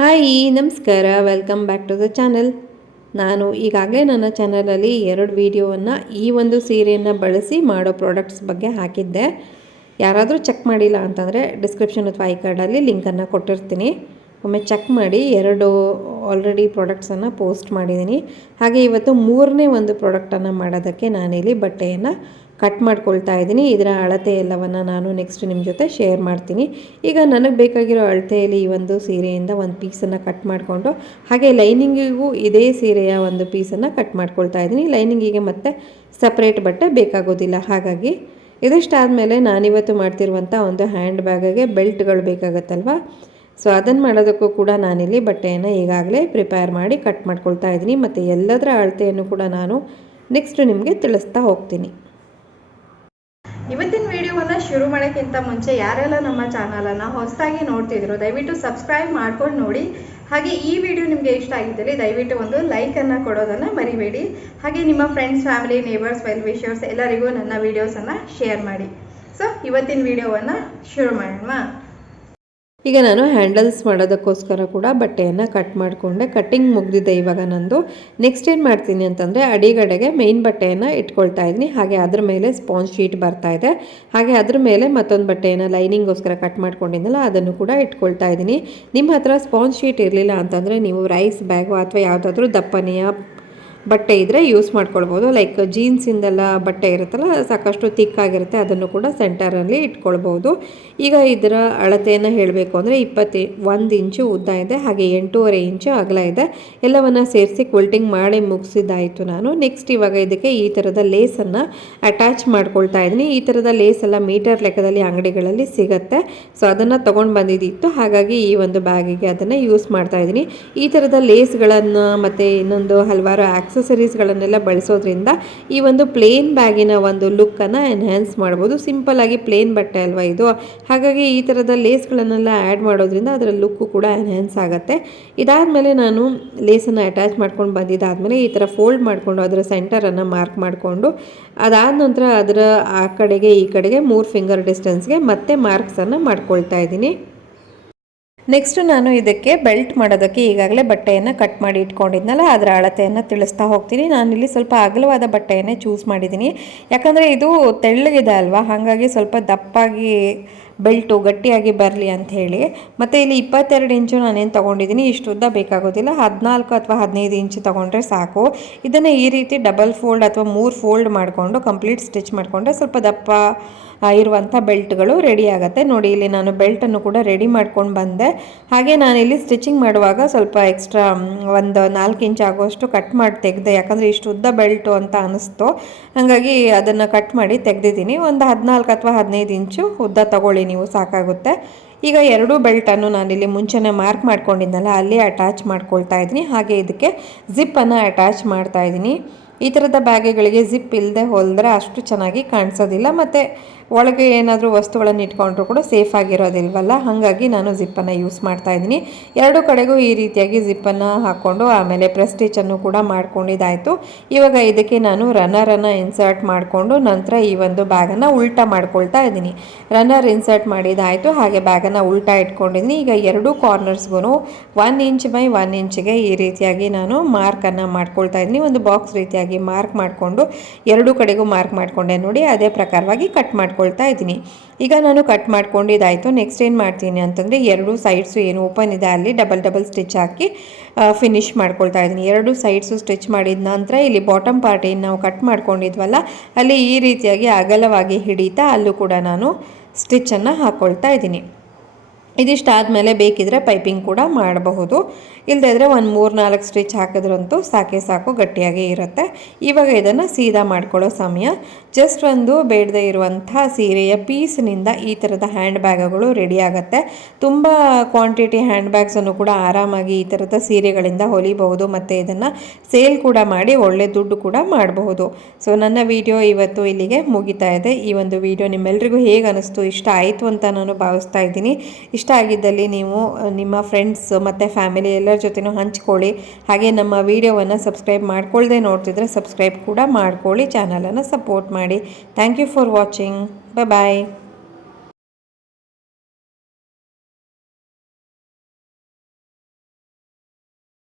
Hi, ನಮಸ್ಕಾರ. Welcome back to the channel ನಾನು ಈಗಾಗಲೇ ನನ್ನ ಚಾನಲಲ್ಲಿ ಎರಡು ವೀಡಿಯೋವನ್ನು ಈ ಒಂದು ಸೀರೆಯನ್ನು ಬಳಸಿ ಮಾಡೋ ಪ್ರಾಡಕ್ಟ್ಸ್ ಬಗ್ಗೆ ಹಾಕಿದ್ದೆ. ಯಾರಾದರೂ ಚೆಕ್ ಮಾಡಿಲ್ಲ ಅಂತಂದರೆ ಡಿಸ್ಕ್ರಿಪ್ಷನ್ ಅಥವಾ ಐ ಕಾರ್ಡಲ್ಲಿ ಲಿಂಕನ್ನು ಕೊಟ್ಟಿರ್ತೀನಿ. ಒಮ್ಮೆ ಚೆಕ್ ಮಾಡಿ ಎರಡು ಆಲ್ರೆಡಿ ಪ್ರಾಡಕ್ಟ್ಸನ್ನು ಪೋಸ್ಟ್ ಮಾಡಿದ್ದೀನಿ. ಹಾಗೆ ಇವತ್ತು ಮೂರನೇ ಒಂದು ಪ್ರಾಡಕ್ಟನ್ನು ಮಾಡೋದಕ್ಕೆ ನಾನಿಲ್ಲಿ ಬಟ್ಟೆಯನ್ನು ಕಟ್ ಮಾಡ್ಕೊಳ್ತಾ ಇದ್ದೀನಿ. ಇದರ ಅಳತೆ ಎಲ್ಲವನ್ನು ನಾನು ನೆಕ್ಸ್ಟ್ ನಿಮ್ಮ ಜೊತೆ ಶೇರ್ ಮಾಡ್ತೀನಿ. ಈಗ ನನಗೆ ಬೇಕಾಗಿರೋ ಅಳತೆಯಲ್ಲಿ ಈ ಒಂದು ಸೀರೆಯಿಂದ ಒಂದು ಪೀಸನ್ನು ಕಟ್ ಮಾಡಿಕೊಂಡು, ಹಾಗೆ ಲೈನಿಂಗಿಗೂ ಇದೇ ಸೀರೆಯ ಒಂದು ಪೀಸನ್ನು ಕಟ್ ಮಾಡ್ಕೊಳ್ತಾ ಇದ್ದೀನಿ. ಲೈನಿಂಗಿಗೆ ಮತ್ತೆ ಸಪ್ರೇಟ್ ಬಟ್ಟೆ ಬೇಕಾಗೋದಿಲ್ಲ. ಹಾಗಾಗಿ ಇದಿಷ್ಟಾದಮೇಲೆ ನಾನಿವತ್ತು ಮಾಡ್ತಿರುವಂಥ ಒಂದು ಹ್ಯಾಂಡ್ ಬ್ಯಾಗಿಗೆ ಬೆಲ್ಟ್ಗಳು ಬೇಕಾಗತ್ತಲ್ವ? ಸೊ ಅದನ್ನು ಮಾಡೋದಕ್ಕೂ ಕೂಡ ನಾನಿಲ್ಲಿ ಬಟ್ಟೆಯನ್ನು ಈಗಾಗಲೇ ಪ್ರಿಪೇರ್ ಮಾಡಿ ಕಟ್ ಮಾಡ್ಕೊಳ್ತಾ ಇದ್ದೀನಿ. ಮತ್ತು ಎಲ್ಲದರ ಅಳತೆಯನ್ನು ಕೂಡ ನಾನು ನೆಕ್ಸ್ಟ್ ನಿಮಗೆ ತಿಳಿಸ್ತಾ ಹೋಗ್ತೀನಿ. ಇವತ್ತಿನ ವಿಡಿಯೋವನ್ನು ಶುರು ಮಾಡೋಕ್ಕಿಂತ ಮುಂಚೆ ಯಾರೆಲ್ಲ ನಮ್ಮ ಚಾನಲನ್ನು ಹೊಸದಾಗಿ ನೋಡ್ತಿದ್ರು ದಯವಿಟ್ಟು ಸಬ್ಸ್ಕ್ರೈಬ್ ಮಾಡ್ಕೊಂಡು ನೋಡಿ. ಹಾಗೆ ಈ ವಿಡಿಯೋ ನಿಮಗೆ ಇಷ್ಟ ಆಗಿದ್ದಲ್ಲಿ ದಯವಿಟ್ಟು ಒಂದು ಲೈಕನ್ನು ಕೊಡೋದನ್ನು ಮರಿಬೇಡಿ. ಹಾಗೆ ನಿಮ್ಮ friends family neighbours well wishers ಎಲ್ಲರಿಗೂ ನನ್ನ ವಿಡಿಯೋಸನ್ನು ಶೇರ್ ಮಾಡಿ. ಸೊ ಇವತ್ತಿನ ವಿಡಿಯೋವನ್ನು ಶುರು ಮಾಡೋಣ. ಈಗ ನಾನು ಹ್ಯಾಂಡಲ್ಸ್ ಮಾಡೋದಕ್ಕೋಸ್ಕರ ಕೂಡ ಬಟ್ಟೆಯನ್ನು ಕಟ್ ಮಾಡಿಕೊಂಡೆ. ಕಟ್ಟಿಂಗ್ ಮುಗ್ದಿದೆ ಇವಾಗ ನಂದು. ನೆಕ್ಸ್ಟ್ ಏನು ಮಾಡ್ತೀನಿ ಅಂತಂದರೆ ಅಡಿಗಡೆಗೆ ಮೇಯ್ನ್ ಬಟ್ಟೆಯನ್ನು ಇಟ್ಕೊಳ್ತಾ ಇದ್ದೀನಿ. ಹಾಗೆ ಅದ್ರ ಮೇಲೆ ಸ್ಪಾಂಜ್ ಶೀಟ್ ಬರ್ತಾ ಇದೆ. ಹಾಗೆ ಅದ್ರ ಮೇಲೆ ಮತ್ತೊಂದು ಬಟ್ಟೆಯನ್ನು ಲೈನಿಂಗೋಸ್ಕರ ಕಟ್ ಮಾಡ್ಕೊಂಡಿದ್ದಲ್ಲ ಅದನ್ನು ಕೂಡ ಇಟ್ಕೊಳ್ತಾ ಇದ್ದೀನಿ. ನಿಮ್ಮ ಹತ್ರ ಸ್ಪಾಂಜ್ ಶೀಟ್ ಇರಲಿಲ್ಲ ಅಂತಂದರೆ ನೀವು ರೈಸ್ ಬ್ಯಾಗು ಅಥವಾ ಯಾವುದಾದ್ರೂ ದಪ್ಪನೆಯ ಬಟ್ಟೆ ಇದ್ದರೆ ಯೂಸ್ ಮಾಡ್ಕೊಳ್ಬೋದು. ಲೈಕ್ ಜೀನ್ಸಿಂದೆಲ್ಲ ಬಟ್ಟೆ ಇರುತ್ತಲ್ಲ, ಸಾಕಷ್ಟು ತಿಕ್ಕಾಗಿರುತ್ತೆ ಅದನ್ನು ಕೂಡ ಸೆಂಟರಲ್ಲಿ ಇಟ್ಕೊಳ್ಬೋದು. ಈಗ ಇದರ ಅಳತೆಯನ್ನು ಹೇಳಬೇಕು ಅಂದರೆ ಇಪ್ಪತ್ತಿ, ಒಂದು ಇಂಚು ಉದ್ದ ಇದೆ, ಹಾಗೆ ಎಂಟೂವರೆ ಇಂಚು ಅಗಲ ಇದೆ. ಎಲ್ಲವನ್ನು ಸೇರಿಸಿ ಕ್ವಿಲ್ಟಿಂಗ್ ಮಾಡಿ ಮುಗಿಸಿದ್ದಾಯಿತು ನಾನು. ನೆಕ್ಸ್ಟ್ ಇವಾಗ ಇದಕ್ಕೆ ಈ ಥರದ ಲೇಸನ್ನು ಅಟ್ಯಾಚ್ ಮಾಡ್ಕೊಳ್ತಾ ಇದ್ದೀನಿ. ಈ ಥರದ ಲೇಸೆಲ್ಲ ಮೀಟರ್ ಲೆಕ್ಕದಲ್ಲಿ ಅಂಗಡಿಗಳಲ್ಲಿ ಸಿಗುತ್ತೆ. ಸೊ ಅದನ್ನು ತೊಗೊಂಡು ಬಂದಿದ್ದಿತ್ತು. ಹಾಗಾಗಿ ಈ ಒಂದು ಬ್ಯಾಗಿಗೆ ಅದನ್ನು ಯೂಸ್ ಮಾಡ್ತಾ ಇದ್ದೀನಿ. ಈ ಥರದ ಲೇಸ್ಗಳನ್ನು ಮತ್ತು ಇನ್ನೊಂದು ಹಲವಾರು ಆಕ್ಸಸರೀಸ್ಗಳನ್ನೆಲ್ಲ ಬಳಸೋದ್ರಿಂದ ಈ ಒಂದು ಪ್ಲೇನ್ ಬ್ಯಾಗಿನ ಒಂದು ಲುಕ್ಕನ್ನು ಎನ್ಹ್ಯಾನ್ಸ್ ಮಾಡ್ಬೋದು. ಸಿಂಪಲ್ಲಾಗಿ ಪ್ಲೇನ್ ಬಟ್ಟೆ ಅಲ್ವಾ ಇದು? ಹಾಗಾಗಿ ಈ ಥರದ ಲೇಸ್ಗಳನ್ನೆಲ್ಲ ಆ್ಯಡ್ ಮಾಡೋದ್ರಿಂದ ಅದರ ಲುಕ್ಕು ಕೂಡ ಎನ್ಹ್ಯಾನ್ಸ್ ಆಗುತ್ತೆ. ಇದಾದಮೇಲೆ ನಾನು ಲೇಸನ್ನು ಅಟ್ಯಾಚ್ ಮಾಡ್ಕೊಂಡು ಬಂದಿದ್ದಾದಮೇಲೆ ಈ ಥರ ಫೋಲ್ಡ್ ಮಾಡಿಕೊಂಡು ಅದರ ಸೆಂಟರನ್ನು ಮಾರ್ಕ್ ಮಾಡಿಕೊಂಡು, ಅದಾದ ನಂತರ ಅದರ ಆ ಕಡೆಗೆ ಈ ಕಡೆಗೆ ಮೂರು ಫಿಂಗರ್ ಡಿಸ್ಟೆನ್ಸ್ಗೆ ಮತ್ತೆ ಮಾರ್ಕ್ಸನ್ನು ಮಾಡ್ಕೊಳ್ತಾ ಇದ್ದೀನಿ. ನೆಕ್ಸ್ಟ್ ನಾನು ಇದಕ್ಕೆ ಬೆಲ್ಟ್ ಮಾಡೋದಕ್ಕೆ ಈಗಾಗಲೇ ಬಟ್ಟೆಯನ್ನು ಕಟ್ ಮಾಡಿ ಇಟ್ಕೊಂಡಿದ್ನಲ್ಲ, ಅದರ ಅಳತೆಯನ್ನು ತಿಳಿಸ್ತಾ ಹೋಗ್ತೀನಿ. ನಾನಿಲ್ಲಿ ಸ್ವಲ್ಪ ಅಗಲವಾದ ಬಟ್ಟೆಯನ್ನೇ ಚೂಸ್ ಮಾಡಿದ್ದೀನಿ. ಯಾಕಂದರೆ ಇದು ತೆಳ್ಳಗಿದೆ ಅಲ್ವಾ, ಹಾಗಾಗಿ ಸ್ವಲ್ಪ ದಪ್ಪಾಗಿ ಬೆಲ್ಟು ಗಟ್ಟಿಯಾಗಿ ಬರಲಿ ಅಂತ ಹೇಳಿ. ಮತ್ತು ಇಲ್ಲಿ ಇಪ್ಪತ್ತೆರಡು ಇಂಚು ನಾನೇನು ತೊಗೊಂಡಿದ್ದೀನಿ, ಇಷ್ಟು ಉದ್ದ ಬೇಕಾಗೋದಿಲ್ಲ. ಹದಿನಾಲ್ಕು ಅಥವಾ ಹದಿನೈದು ಇಂಚು ತೊಗೊಂಡ್ರೆ ಸಾಕು. ಇದನ್ನು ಈ ರೀತಿ ಡಬಲ್ ಫೋಲ್ಡ್ ಅಥವಾ ಮೂರು ಫೋಲ್ಡ್ ಮಾಡಿಕೊಂಡು ಕಂಪ್ಲೀಟ್ ಸ್ಟಿಚ್ ಮಾಡಿಕೊಂಡ್ರೆ ಸ್ವಲ್ಪ ದಪ್ಪ ಇರುವಂಥ ಬೆಲ್ಟ್ಗಳು ರೆಡಿ ಆಗುತ್ತೆ. ನೋಡಿ, ಇಲ್ಲಿ ನಾನು ಬೆಲ್ಟನ್ನು ಕೂಡ ರೆಡಿ ಮಾಡ್ಕೊಂಡು ಬಂದೆ. ಹಾಗೆ ನಾನಿಲ್ಲಿ ಸ್ಟಿಚಿಂಗ್ ಮಾಡುವಾಗ ಸ್ವಲ್ಪ ಎಕ್ಸ್ಟ್ರಾ ಒಂದು ನಾಲ್ಕು ಇಂಚ್ ಆಗುವಷ್ಟು ಕಟ್ ಮಾಡಿ ತೆಗೆದೆ. ಯಾಕಂದರೆ ಇಷ್ಟು ಉದ್ದ ಬೆಲ್ಟು ಅಂತ ಅನ್ನಿಸ್ತು ಹಾಗಾಗಿ ಅದನ್ನು ಕಟ್ ಮಾಡಿ ತೆಗೆದಿದ್ದೀನಿ. ಒಂದು ಹದಿನಾಲ್ಕು ಅಥವಾ ಹದಿನೈದು ಇಂಚು ಉದ್ದ ತಗೊಳ್ಳಿ ನೀವು, ಸಾಕಾಗುತ್ತೆ. ಈಗ ಎರಡೂ ಬೆಲ್ಟನ್ನು ನಾನಿಲ್ಲಿ ಮುಂಚೆನೇ ಮಾರ್ಕ್ ಮಾಡ್ಕೊಂಡಿದ್ದಲ್ಲ ಅಲ್ಲಿ ಅಟ್ಯಾಚ್ ಮಾಡ್ಕೊಳ್ತಾ ಇದ್ದೀನಿ. ಹಾಗೆ ಇದಕ್ಕೆ ಜಿಪ್ಪನ್ನು ಅಟ್ಯಾಚ್ ಮಾಡ್ತಾ ಇದ್ದೀನಿ. ಈ ಥರದ ಬ್ಯಾಗ್ಗಳಿಗೆ ಜಿಪ್ ಇಲ್ಲದೆ ಹೊಲಿದ್ರೆ ಅಷ್ಟು ಚೆನ್ನಾಗಿ ಕಾಣಿಸೋದಿಲ್ಲ. ಮತ್ತು ಒಳಗೆ ಏನಾದರೂ ವಸ್ತುಗಳನ್ನು ಇಟ್ಕೊಂಡ್ರೂ ಕೂಡ ಸೇಫ್ ಆಗಿರೋದಿಲ್ವಲ್ಲ? ಹಾಗಾಗಿ ನಾನು ಜಿಪ್ಪನ್ನು ಯೂಸ್ ಮಾಡ್ತಾ ಇದ್ದೀನಿ. ಎರಡು ಕಡೆಗೂ ಈ ರೀತಿಯಾಗಿ ಜಿಪ್ಪನ್ನು ಹಾಕ್ಕೊಂಡು ಆಮೇಲೆ ಪ್ರೆಸ್ಟಿಚನ್ನು ಕೂಡ ಮಾಡ್ಕೊಂಡಿದ್ದಾಯಿತು. ಇವಾಗ ಇದಕ್ಕೆ ನಾನು ರನ್ನರನ್ನು ಇನ್ಸರ್ಟ್ ಮಾಡಿಕೊಂಡು ನಂತರ ಈ ಒಂದು ಬ್ಯಾಗನ್ನು ಉಲ್ಟಾ ಮಾಡ್ಕೊಳ್ತಾ ಇದ್ದೀನಿ. ರನ್ನರ್ ಇನ್ಸರ್ಟ್ ಮಾಡಿದ್ದಾಯಿತು, ಹಾಗೆ ಬ್ಯಾಗನ್ನು ಉಲ್ಟಾ ಇಟ್ಕೊಂಡಿದ್ದೀನಿ. ಈಗ ಎರಡೂ ಕಾರ್ನರ್ಸ್ಗೂ ಒನ್ ಇಂಚ್ ಬೈ ಒನ್ ಇಂಚಿಗೆ ಈ ರೀತಿಯಾಗಿ ನಾನು ಮಾರ್ಕನ್ನು ಮಾಡ್ಕೊಳ್ತಾ ಇದ್ದೀನಿ. ಒಂದು ಬಾಕ್ಸ್ ರೀತಿಯಾಗಿ ಮಾರ್ಕ್ ಮಾಡಿಕೊಂಡು ಎರಡೂ ಕಡೆಗೂ ಮಾರ್ಕ್ ಮಾಡಿಕೊಂಡೆ ನೋಡಿ, ಅದೇ ಪ್ರಕಾರವಾಗಿ ಕಟ್ ಮಾಡ್ಕೊಂಡು ಮಾಡ್ಕೊಳ್ತಾ ಇದ್ದೀನಿ. ಈಗ ನಾನು ಕಟ್ ಮಾಡ್ಕೊಂಡಿದ್ದಾಯಿತು. ನೆಕ್ಸ್ಟ್ ಏನು ಮಾಡ್ತೀನಿ ಅಂತಂದರೆ ಎರಡು ಸೈಡ್ಸು ಏನು ಓಪನ್ ಇದೆ ಅಲ್ಲಿ ಡಬಲ್ ಡಬಲ್ ಸ್ಟಿಚ್ ಹಾಕಿ ಫಿನಿಶ್ ಮಾಡ್ಕೊಳ್ತಾ ಇದ್ದೀನಿ. ಎರಡು ಸೈಡ್ಸು ಸ್ಟಿಚ್ ಮಾಡಿದ ನಂತರ ಇಲ್ಲಿ ಬಾಟಮ್ ಪಾರ್ಟ್ ಏನು ನಾವು ಕಟ್ ಮಾಡ್ಕೊಂಡಿದ್ವಲ್ಲ, ಅಲ್ಲಿ ಈ ರೀತಿಯಾಗಿ ಅಗಲವಾಗಿ ಹಿಡಿತಾ ಅಲ್ಲೂ ಕೂಡ ನಾನು ಸ್ಟಿಚ್ಚನ್ನು ಹಾಕ್ಕೊಳ್ತಾ ಇದ್ದೀನಿ. ಇದಿಷ್ಟಾದಮೇಲೆ ಬೇಕಿದ್ರೆ ಪೈಪಿಂಗ್ ಕೂಡ ಮಾಡಬಹುದು. ಇಲ್ಲದಿದ್ರೆ ಒಂದು ಮೂರು ನಾಲ್ಕು ಸ್ಟಿಚ್ ಹಾಕಿದ್ರಂತೂ ಸಾಕೆ ಸಾಕು ಗಟ್ಟಿಯಾಗಿ ಇರುತ್ತೆ. ಇವಾಗ ಇದನ್ನು ಸೀದಾ ಮಾಡ್ಕೊಳ್ಳೋ ಸಮಯ. ಜಸ್ಟ್ ಒಂದು ಬೇಡದೇ ಇರುವಂಥ ಸೀರೆಯ ಪೀಸ್ನಿಂದ ಈ ಥರದ ಹ್ಯಾಂಡ್ ಬ್ಯಾಗ್ಗಳು ರೆಡಿ ಆಗುತ್ತೆ. ತುಂಬ ಕ್ವಾಂಟಿಟಿ ಹ್ಯಾಂಡ್ ಬ್ಯಾಗ್ಸನ್ನು ಕೂಡ ಆರಾಮಾಗಿ ಈ ಥರದ ಸೀರೆಗಳಿಂದ ಹೊಲಿಬಹುದು ಮತ್ತು ಇದನ್ನು ಸೇಲ್ ಕೂಡ ಮಾಡಿ ಒಳ್ಳೆ ದುಡ್ಡು ಕೂಡ ಮಾಡಬಹುದು. ಸೊ, ನನ್ನ ವಿಡಿಯೋ ಇವತ್ತು ಇಲ್ಲಿಗೆ ಮುಗಿತಾ ಇದೆ. ಈ ಒಂದು ವಿಡಿಯೋ ನಿಮ್ಮೆಲ್ರಿಗೂ ಹೇಗೆ ಅನಿಸ್ತು ಇಷ್ಟ ಆಯಿತು ಅಂತ ನಾನು ಭಾವಿಸ್ತಾ ಇದ್ದೀನಿ. ಇಷ್ಟ ಆಗಿದ್ದಲ್ಲಿ ನೀವು ನಿಮ್ಮ ಫ್ರೆಂಡ್ಸ್ ಮತ್ತು ಫ್ಯಾಮಿಲಿ ಎಲ್ಲರ ಜೊತೆನೂ ಹಂಚ್ಕೊಳ್ಳಿ. ಹಾಗೆ ನಮ್ಮ ವಿಡಿಯೋವನ್ನು ಸಬ್ಸ್ಕ್ರೈಬ್ ಮಾಡ್ಕೊಳ್ಳದೆ ನೋಡ್ತಿದ್ರೆ ಸಬ್ಸ್ಕ್ರೈಬ್ ಕೂಡ ಮಾಡ್ಕೊಳ್ಳಿ ಚಾನಲನ್ನು ಸಪೋರ್ಟ್ ಮಾಡಿ. Thank you for watching bye